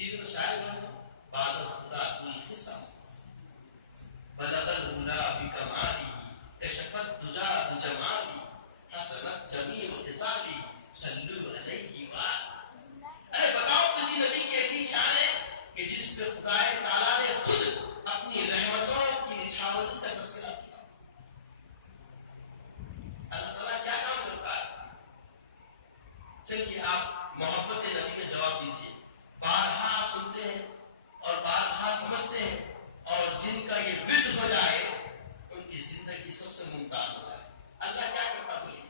اسی لیے تو شاعر بنو بعد خدا کل خصم بلغ الأولى بكماله كشفت دجى بجماله حسنت جميع خصاله صلوا علیہ وآلہ. ارے بتاؤ کسی نبی کی ایسی شان ہے کہ جس پہ خدا تعالیٰ نے خود اپنی رحمتوں کی نچھاوری کا تذکرہ کیا. اللہ تعالیٰ کیا کام کرتا ہے؟ چلیے آپ محبت نبی میں جواب دیجیے. بارہا آپ سنتے ہیں اور بارہا سمجھتے ہیں اور جن کا یہ ورد ہو جائے ان کی زندگی سب سے ممتاز ہو جائے. اللہ کیا کرتا بولیے؟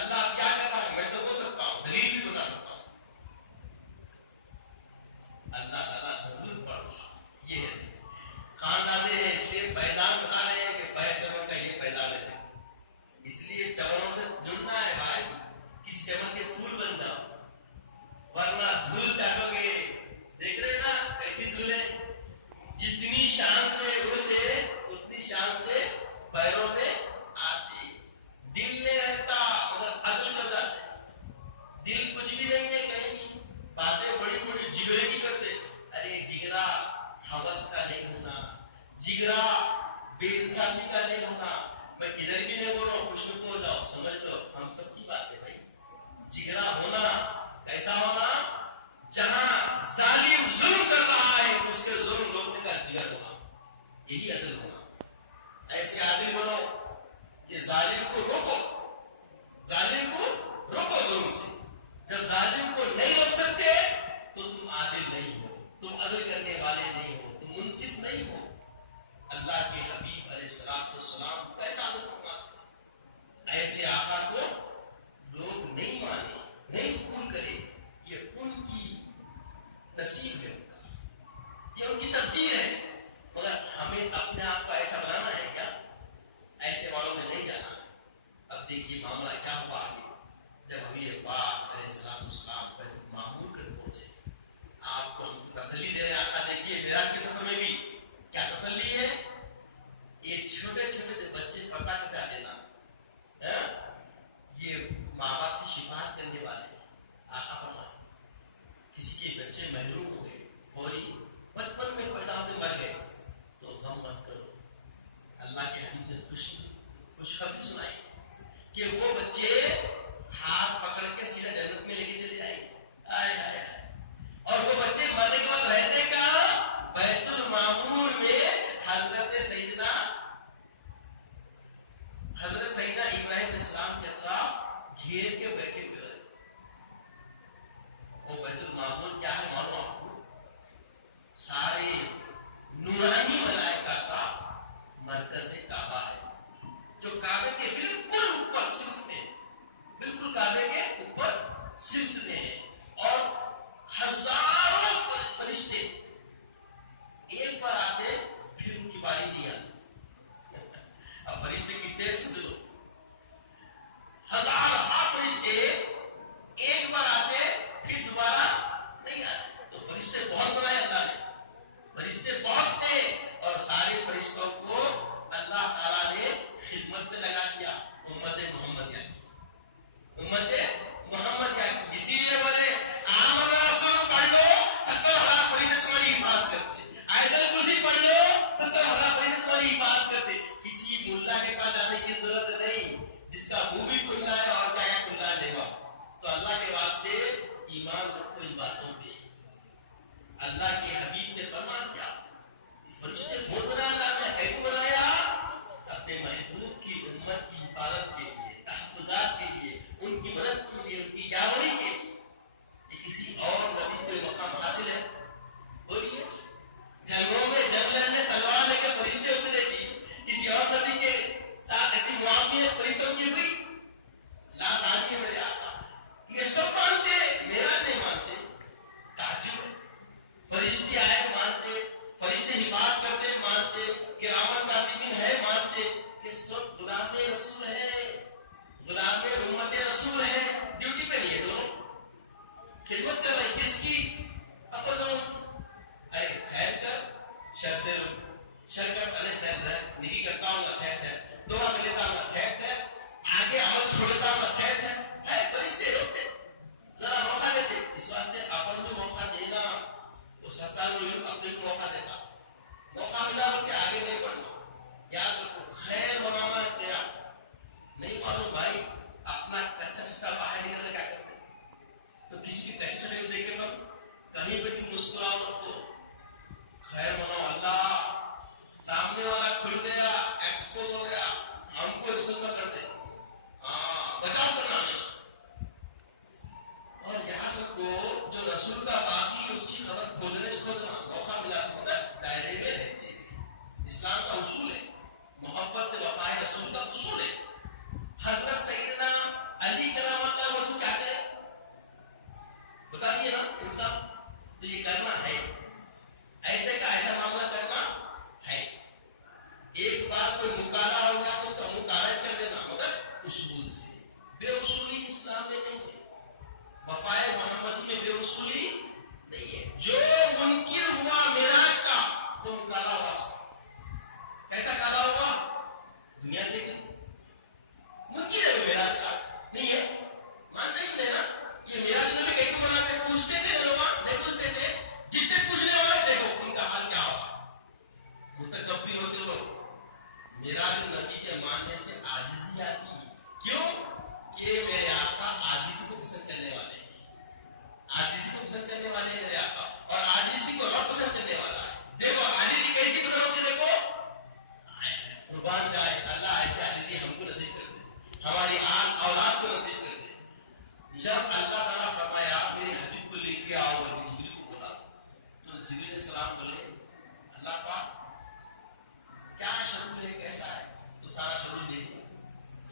اللہ کیا کرتا ہے؟ میں تو بول سکتا ہوں، دلیل بھی بتا سکتا ہوں. اللہ تعالیٰ ضرور پڑھا. یہ ہے خاندانے ہیں اس لیے فیضان بتا رہے ہیں کہ فیض چمن کا یہ فیضان ہے. اس لیے چمنوں سے جڑنا ہے بھائی. کسی چمن کے پھول بن جاؤ ورنہ دھول چاٹو گے. دیکھ رہے نا ایسی دھول ہے جتنی شان سے اڑتے اتنی شان سے پیروں میں آتی. دل نہیں رہتا مگر عدل کر جاتے. دل کچھ بھی نہیں ہے کہیں بھی. باتیں بڑی بڑی جگرے کی کرتے. ارے جگرا ہوس کا نہیں ہونا، جگرا بے انصافی کا نہیں ہونا. میں کدھر بھی نہیں بول رہا ہوں، خوش ہو جاؤ، سمجھ لو ہم سب کی بات ہے بھائی. جگرا ہونا کیسا ہونا؟ جہاں ظالم ظلم کر رہا ہے اس کے ظلم روکنے کا جگر ہونا. یہی عدل ہونا. ایسے عادل بنو کہ ظالم کو روکو، ظالم کو روکو ظلم سے. جب ظالم کو نہیں روک سکتے تو تم عادل نہیں ہو، تم عدل کرنے والے نہیں ہو، تم منصف نہیں ہو. اللہ کے حبیب علیہ السلام کیسا عدل فرماتے ہیں؟ ایسے آقا کو لوگ نہیں مانے، نہیں قبول کرے. یہ ان کی نصیب ہے، ان کا یہ ان کی تقدیر ہے. مگر ہمیں اپنے آپ کو ایسا بنانا ہے کیا؟ ایسے والوں نے نہیں جانا. اب دیکھیے معاملہ کیا ہوا آگے. جب حبیب پاک علیہ السلام بیت المعمور کر پہنچے، آپ کو ہم تسلی دے رہے ہیں. آقا دیکھیے معراج کے سفر میں بھی کیا تسلی ہے. یہ چھوٹے چھوٹے بچے پتا کٹا دینا، یہ ماں باپ کی شفاعت کرنے والے. آقا فرمائے کسی کے بچے محروم ہو گئے، فوری بچپن میں پیدا ہوتے مر گئے تو غم مت کرو. اللہ کے حبیب نے خوشخبری سنائی کہ وہ بچے ہاتھ پکڑ کے سیدھا جنت میں لے کے چلے جائیں. آئے آئے آئے. اور وہ بچے مرنے کے بعد رہتے کہاں؟ بیت المعمور میں حضرت سیدنا ابراہیم علیہ السلام کے اطراف گھیر کے بیٹھے ہوئے. وہ بیت المعمور کیا ہے معلوم آپ کو؟ سارے نورانی ملائکہ کا مرکز کعبہ ہے، جو کعبے کے بالکل اوپر سمت میں، بالکل کعبے کے اوپر سمت میں ہے. اور ہزاروں فرشتے ایک بار آتے پھر ان کی باری نہیں آتی. اب فرشتے کتنے سمجھ لو، ہزار فرشتے ایک بار آتے پھر دوبارہ نہیں آتے. تو فرشتے بہت بنائے اللہ نے، فرشتے بہت تھے اور سارے فرشتوں کو اللہ تعالیٰ نے خدمت میں لگا دیا. امت محمدیہ کی، امت محمدیہ کی. اسی لیے بولے آمن رسول پڑھ لو 70,000 فرشتے تمہاری حفاظت کرتے. آیت الکرسی پڑھ لو 70,000 فرشتے تمہاری حفاظت کرتے. کسی ملا کے پاس جانے کی ضرورت نہیں جس کا منہ بھی کھلا ہے اور کیا کھلا دے گا. تو اللہ کے واسطے ایمان رکھو ان باتوں پہ. اللہ کے حبیب نے فرما دیا فرشتے بہت بنا اللہ نے کیوں بنایا؟ اپنے محبوب کی امت کی حفاظت کے لیے، تحفظات کے لیے، ان کی مدد کے لیے، ان کی یاوری کے لیے. یہ کسی اور نبی کو مقام حاصل ہے؟ بولیے. جنگوں میں جنگ لڑنے تلوار لے کے فرشتے اترے تھے، کسی اور نبی کے ساتھ ایسی معاملت فرشتوں کی ہوئی؟ لا ثانی ہے میرے آقا. یہ سب مانتے، میرا نہیں مانتے. تعجب ہے. فرشتے آئے مانتے، فرشتے حفاظت کرتے مانتے، کرامن کاتبین ہے مانتے. یہ سب غلام رسول ہے، غلام امت رسول ہے. ڈیوٹی پہ نہیں ہے، دونوں خدمت کر رہے ہیں. کس کی؟ اپنے دونوں کی. ارے خیر کر، شر سے شر کر، ارے خیر ہے، نیکی کرتا ہوں گا خیر ہے، دعا کر لیتا ہوں گا خیر ہے، آگے عمل چھوڑ دیتا ہوں گا خیر ہے. فرشتے روکتے، ذرا موقع دیتے. اس واسطے کہیں پہ تم مسکراؤ مت کو، خیر مناؤ، اللہ سامنے والا کھل گیا، ایکسپوز ہو گیا، ہم کو ایکسپوز نہ کر دے، ہاں بچاؤ کرنا ہمیشہ۔ اور یہاں تک کو جو رسول کا باقی اس کی خبر کھولنے سے کھولنا موقع ملا مگر دائرے میں رہتے ہیں۔ اسلام کا اصول ہے، محبت وفائے رسول کا اصول ہے۔ حضرت سیدنا علی کرام اللہ وجہ کیا کرے بتا دیے نا انصاف، تو یہ کرنا ہے، ایسے کا ایسا معاملہ کرنا ہے۔ ایک بار کوئی مکالمہ ہو گیا تو اس کا منہ کاغذ کر دینا مگر اصول سے، بے اصولی اسلام میں نہیں ہے، وفائے محمدی میں بے اصولی نہیں ہے۔ جو منکر ہوا معراج کا وہ مکالمہ ہوا، کیسا کالا ہوا دنیا دیکھ منکر ہے، وہ معراج کا نہیں ہے، مانتے ہی نہیں نا۔ یہ معراج میں کہیں کو بناتے پوچھتے تھے لوگ، نہیں پوچھتے تھے، جتنے پوچھنے والے دیکھو ان کا حال کیا ہوگا، متکبر ہوتے لوگ۔ معراج نبی کے ماننے سے عاجزی آتی، کیوں کہ میرے آقا عاجزی کو پسند کرنے والے ہیں، عاجزی کو پسند کرنے والے ہیں میرے آقا، اور عاجزی کو رب پسند کرنے والا ہے۔ دیکھو عاجزی کیسی پسند ہوتی ہے، دیکھو قربان جائے اللہ ایسے عاجزی ہم کو نصیب کر دے، ہماری اولاد کو نصیب کر دے۔ جب اللہ تعالیٰ فرمایا میرے حبیب کو لے کے آؤ، اور جبریل کو بولا تو جبریل علیہ السلام بولے اللہ پاک کیا شروع ہے، کیسا ہے، تو سارا شروع دے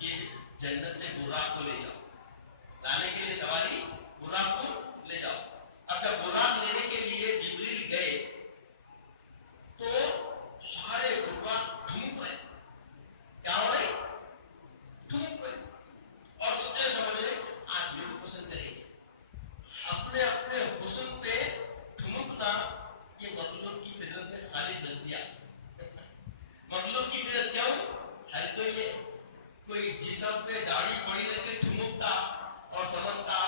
کہ جنت سے براق کو لے جاؤ، لانے کے لیے سواری براق کو لے جاؤ۔ اب جب براق لینے کے لیے جبریل گئے تو سارے براق ٹھمک رہے، کیا ہو رہے ٹھمک رہے، اور سوچے سمجھ رہے آج میرے کو پسند کریں گے، اپنے اپنے حسن پہ ٹھمکنا یہ مخلوق کی فطرت میں خالق رکھ دیا۔ مخلوق کی فطرت کیوں، ہر کوئی جسم پہ داڑھی بڑی رکھ کے ٹھمکتا اور سمجھتا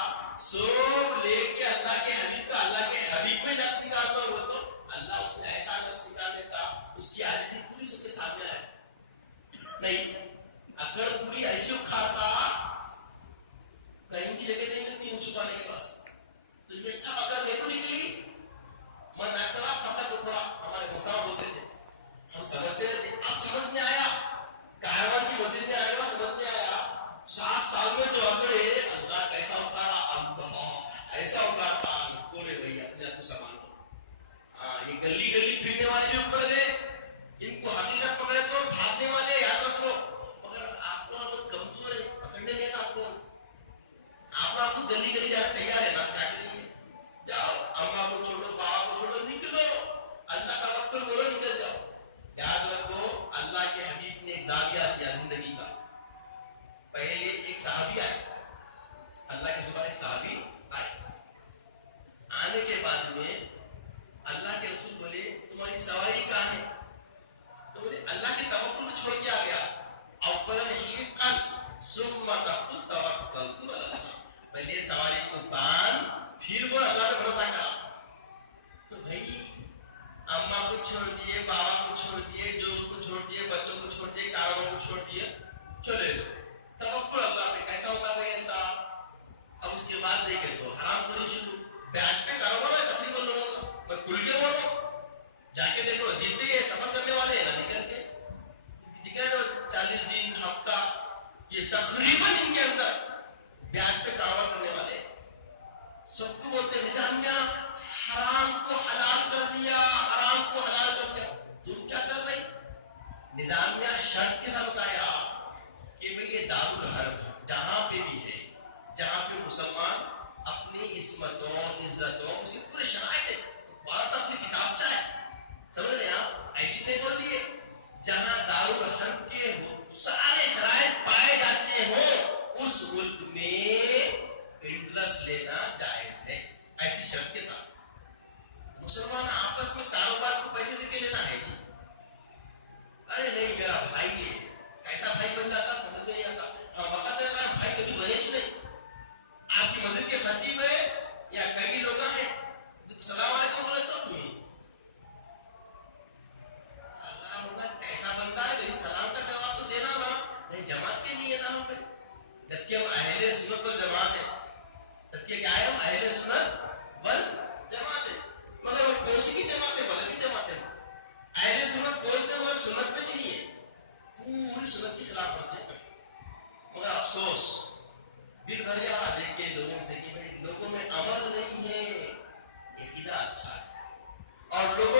سوب لے کے اللہ کے حبیب کا، اللہ کے حبیب میں نقص نکالتا ہوا تو اللہ اس میں ایسا نقص نکال دیتا، اس کی عاجزی پوری سب کے سامنے آئے نہیں۔ اگر پوری ایسے اکھاڑتا کہیں کی جگہ نہیں ملتی منہ چھپانے کے پاس، تو یہ سب اگر دیکھو نکلی من اکلا فقط اکڑا، ہمارے مسلمان بولتے تھے، ہم سمجھتے تھے، اب سمجھ میں آیا، کائنات کی وزیر میں آیا، سمجھ میں آیا 7 سال میں جو اگڑے اللہ کیسا اتارا، اللہ ایسا اتارتا، بولے بھائی اپنے آپ کو سنبھالو۔ ہاں یہ گلی گلی پھرنے والے بھی اکڑ گئے، ان کو حقیقت پکڑے تو بھاگنے والے یاد رکھ لو، مگر آپ کو بہت کمزور ہے، پکڑنے میں آپ کو آپ کو گلی گلی جانا تیار ہے نا، کیا کریں گے، جاؤ اماں کو چھوڑو، بابا کو چھوڑو، نکلو، اللہ کا وقت بولو نکل جاؤ۔ یاد رکھو اللہ کے حبیب نے ایک زاویہ دیا زندگی کا، پہلے ایک صحابی آئے، اللہ کے زبان ایک صحابی آئے، آنے کے بعد میں اللہ کے رسول بولے تمہاری سواری کہاں ہے، تو بولے اللہ کے توکل کو چھوڑ کے آ گیا، اولا یہ قل ثم تقل توکلت علی اللہ، پہلے سواری کو باندھ پھر وہ اللہ پہ بھروسہ کرا۔ تو بھائی اماں کو چھوڑ دیے، بابا کو چھوڑ دیے، جو کو چھوڑ دیے، بچوں کو چھوڑ دیے، کاروبار کو چھوڑ دیے، چلے لو توکل اللہ پہ، کیسا ہوتا ہے ایسا۔ اب اس کے بعد دیکھے تو حرام خوری شروع، بیچ پہ کاروبار ہے تقریباً لوگوں کا، میں کھل کے بولو جا کے دیکھو جتنے یہ سفر کرنے والے ہیں نا نکل کے ٹکٹ 40 دن ہفتہ، یہ تقریباً ان کے اندر بیچ پہ کاروبار کرنے والے سب کو بولتے ہیں نظامیہ حرام کو حلال کر دیا، حرام کو حلال کر دیا، تم کیا کر رہی؟ نظامیہ شرط کے ساتھ بتایا کہ بھئی یہ دارالحرب جہاں پہ بھی ہے، جہاں پہ مسلمان اپنی عصمتوں عزتوں اس کی پورے شرائط ہے، بات اپنی کتاب چاہے، سمجھ رہے ہیں آپ، ایسی نہیں بول دیے، جہاں دارالحرب کے سارے شرائط پائے جاتے ہوں اس ملک میں انٹرسٹ لینا جائز ہے، ایسی شرط کے ساتھ۔ مسلمان آپس میں کاروبار کو پیسے دے کے لینا ہے جی، ارے نہیں میرا بھائی ہے، کیسا بھائی بن جاتا سمجھ نہیں آتا، ہم وقت دے رہا ہے بھائی کبھی بنے نہیں، آپ کی مسجد کے خطیب ہے یا کئی لوگ ہیں السلام علیکم بولے تو میں عمل نہیں ہے، عقیدہ اچھا ہے اور لوگوں